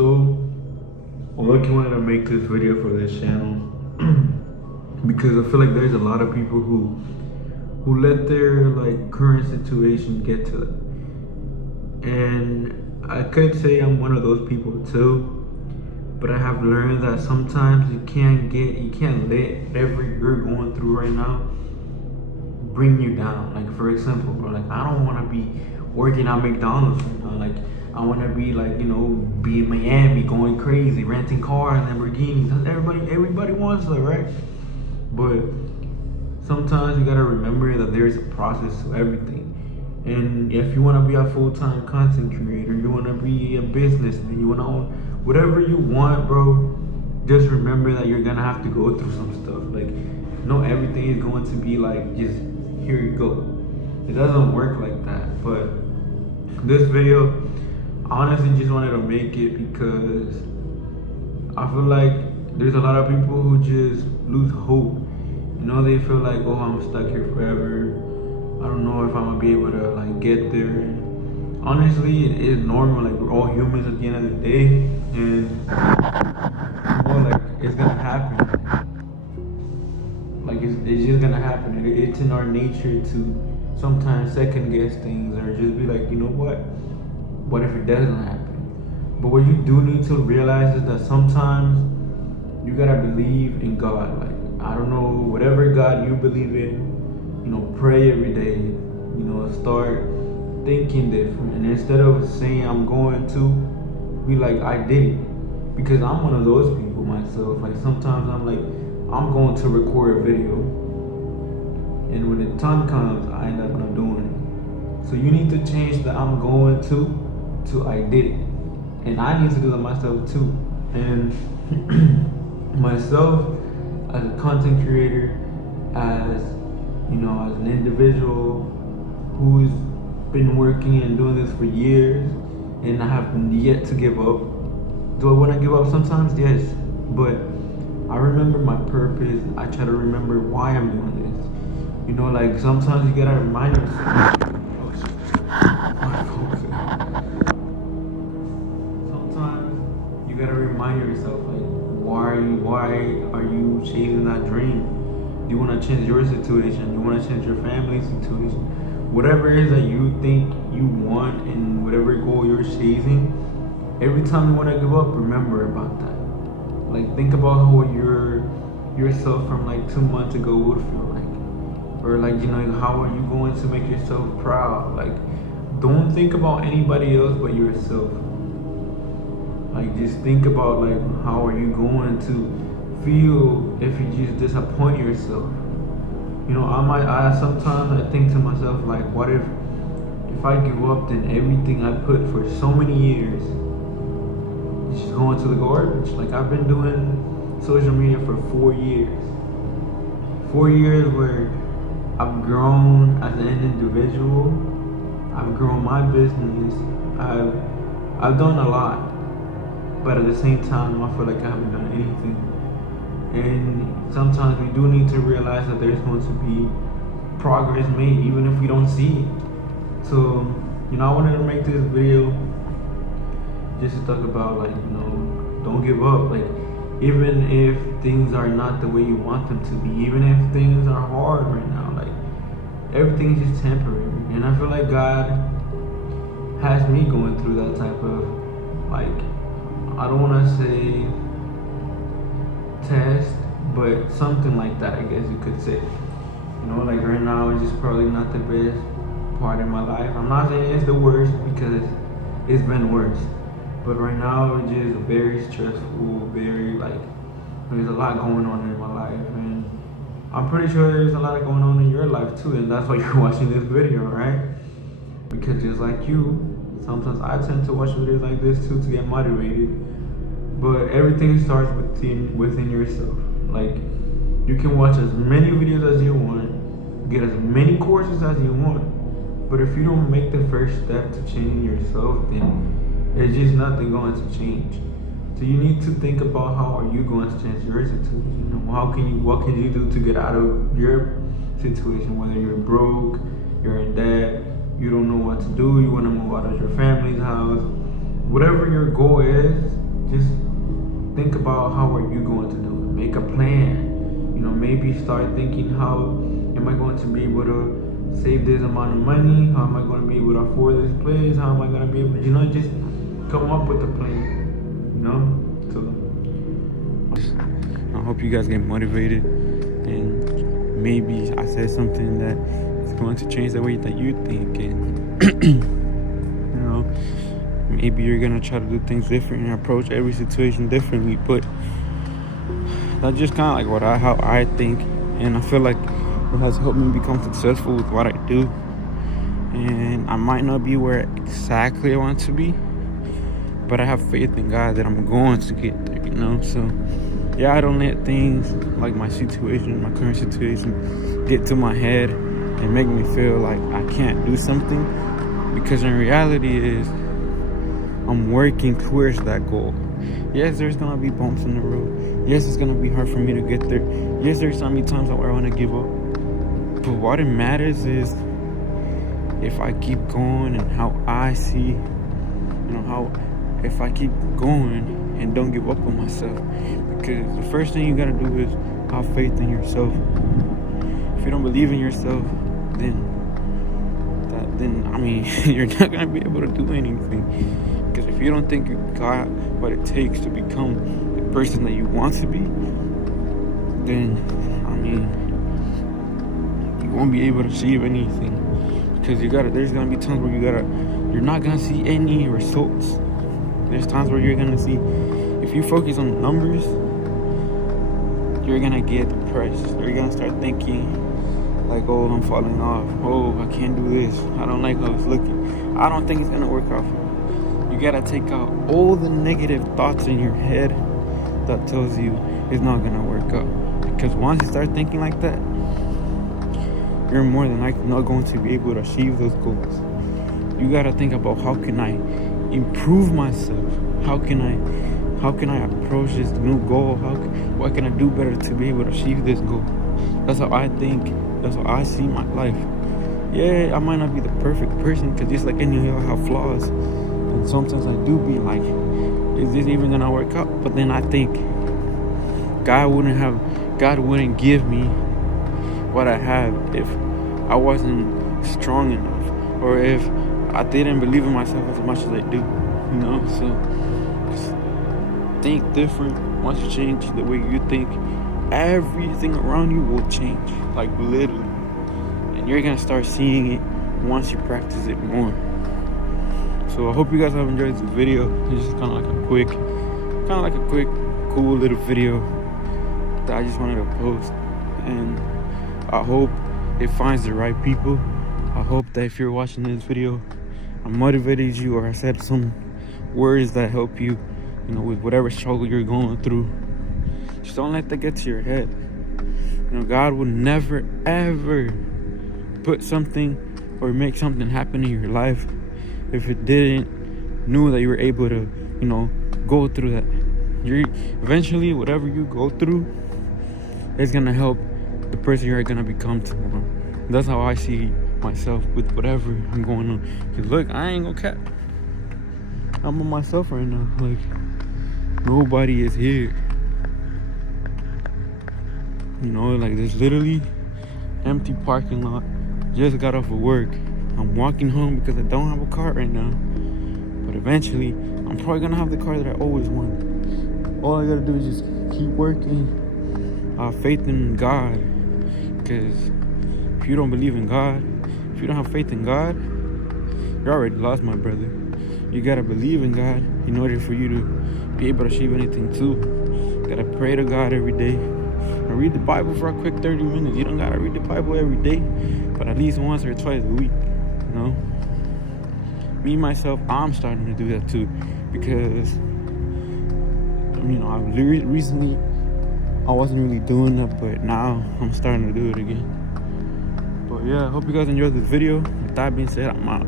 So, I lucky wanted to make this video for this channel because I feel like there's a lot of people who let their like current situation get to them, and I could say I'm one of those people too. But I have learned that sometimes you can't let whatever you're going through right now bring you down. Like for example, bro, like I don't want to be working at McDonald's right now. Like I want to be like be in Miami going crazy, renting cars, Lamborghinis. Everybody wants that, right? But sometimes you gotta remember that there's a process to everything. And if you want to be a full-time content creator, you want to be a businessman, you want to own whatever you want, bro, just remember that you're gonna have to go through some stuff. Like, everything is going to be like just here you go. It doesn't work like that. But this video, I honestly just wanted to make it because I feel like there's a lot of people who just lose hope. They feel like, oh, I'm stuck here forever. I don't know if I'm gonna be able to like get there. Honestly, it is normal. Like we're all humans at the end of the day, and like it's gonna happen. Like it's just gonna happen. It's in our nature to sometimes second guess things or just be like, what if it doesn't happen? But what you do need to realize is that sometimes you gotta believe in God. Like I don't know, whatever God you believe in. Pray every day, start thinking different. And instead of saying I'm going to, be like I did it. Because I'm one of those people myself. Like sometimes I'm like, I'm going to record a video. And when the time comes, I end up not doing it. So you need to change the I'm going to I did it. And I need to do that myself too. And myself as a content creator, as as an individual who's been working and doing this for years, and I have yet to give up. Do I want to give up sometimes? Yes, but I remember my purpose. I try to remember why I'm doing this. Like sometimes you gotta remind yourself. Sometimes you gotta remind yourself, like, why are you chasing that dream? You want to change your situation, you want to change your family situation, whatever it is that you think you want and whatever goal you're chasing. Every time you want to give up, remember about that. Like think about how yourself from like 2 months ago would feel like, or like how are you going to make yourself proud? Like don't think about anybody else but yourself. Like just think about like how are you going to feel if you just disappoint yourself. I sometimes I think to myself like, what if I give up, then everything I put for so many years is just going to the garbage. Like I've been doing social media for 4 years. 4 years where I've grown as an individual, I've grown my business, I've done a lot, but at the same time I feel like I haven't done anything. And sometimes we do need to realize that there's going to be progress made even if we don't see it. So, I wanted to make this video just to talk about like, don't give up. Like even if things are not the way you want them to be, even if things are hard right now, like everything's just temporary. And I feel like God has me going through that type of like, I don't want to say test, but something like that, I guess you could say. Like right now it's just probably not the best part of my life. I'm not saying it's the worst because it's been worse, but right now it's just very stressful, very like there's a lot going on in my life, and I'm pretty sure there's a lot going on in your life too, and that's why you're watching this video, right? Because just like you, sometimes I tend to watch videos like this too to get motivated. But everything starts within yourself. Like you can watch as many videos as you want, get as many courses as you want, but if you don't make the first step to changing yourself, then there's just nothing going to change. So you need to think about how are you going to change your situation. What can you do to get out of your situation? Whether you're broke, you're in debt, you don't know what to do, you want to move out of your family's house, whatever your goal is, just think about how are you going to do it. Make a plan. Maybe start thinking, how am I going to be able to save this amount of money? How am I going to be able to afford this place? How am I going to be able to, just come up with a plan. So I hope you guys get motivated, and maybe I said something that is going to change the way that you think, and maybe you're gonna try to do things different and approach every situation differently. But that's just kind of like how I think, and I feel like it has helped me become successful with what I do. And I might not be where exactly I want to be, but I have faith in God that I'm going to get there. So yeah, I don't let things like my current situation, get to my head and make me feel like I can't do something, because in reality is I'm working towards that goal. Yes, there's gonna be bumps in the road. Yes, it's gonna be hard for me to get there. Yes, there's so many times where I want to give up. But what it matters is if I keep going, and how I see, if I keep going and don't give up on myself. Because the first thing you gotta do is have faith in yourself. If you don't believe in yourself, then you're not gonna be able to do anything. Because if you don't think you got what it takes to become the person that you want to be, then you won't be able to achieve anything. Because there's gonna be times where you're not gonna see any results. There's times where you're gonna see, if you focus on numbers, you're gonna get depressed. You're gonna start thinking like, oh, I'm falling off. Oh, I can't do this. I don't like how it's looking. I don't think it's gonna work out for you. You gotta take out all the negative thoughts in your head that tells you it's not gonna work out. Because once you start thinking like that, you're more than likely not going to be able to achieve those goals. You gotta think about, how can I improve myself? How can I approach this new goal? What can I do better to be able to achieve this goal? That's how I think. That's how I see my life. Yeah, I might not be the perfect person, because just like any of y'all have flaws. And sometimes I do be like, is this even gonna work out? But then I think God wouldn't give me what I have if I wasn't strong enough, or if I didn't believe in myself as much as I do. So just think different. Once you change the way you think, everything around you will change, like literally. And you're gonna start seeing it once you practice it more. So I hope you guys have enjoyed this video. It's just kind of like a quick, cool little video that I just wanted to post. And I hope it finds the right people. I hope that if you're watching this video, I motivated you, or I said some words that help you, with whatever struggle you're going through. Just don't let that get to your head. God would never, ever put something or make something happen in your life if it didn't know that you were able to, go through that. Eventually, whatever you go through is gonna help the person you're gonna become tomorrow. That's how I see myself with whatever I'm going on. Cause look, I ain't gonna cap. I'm on myself right now. Like, nobody is here. Like, there's literally empty parking lot. Just got off of work. I'm walking home because I don't have a car right now. But eventually, I'm probably gonna have the car that I always wanted. All I gotta do is just keep working. Have faith in God. Because if you don't believe in God, if you don't have faith in God, you're already lost, my brother. You gotta believe in God in order for you to be able to achieve anything too. You gotta pray to God every day. And read the Bible for a quick 30 minutes. You don't gotta read the Bible every day, but at least once or twice a week. Me myself, I'm starting to do that too, because recently I wasn't really doing that, but now I'm starting to do it again. But yeah, I hope you guys enjoyed this video. With that being said, I'm out.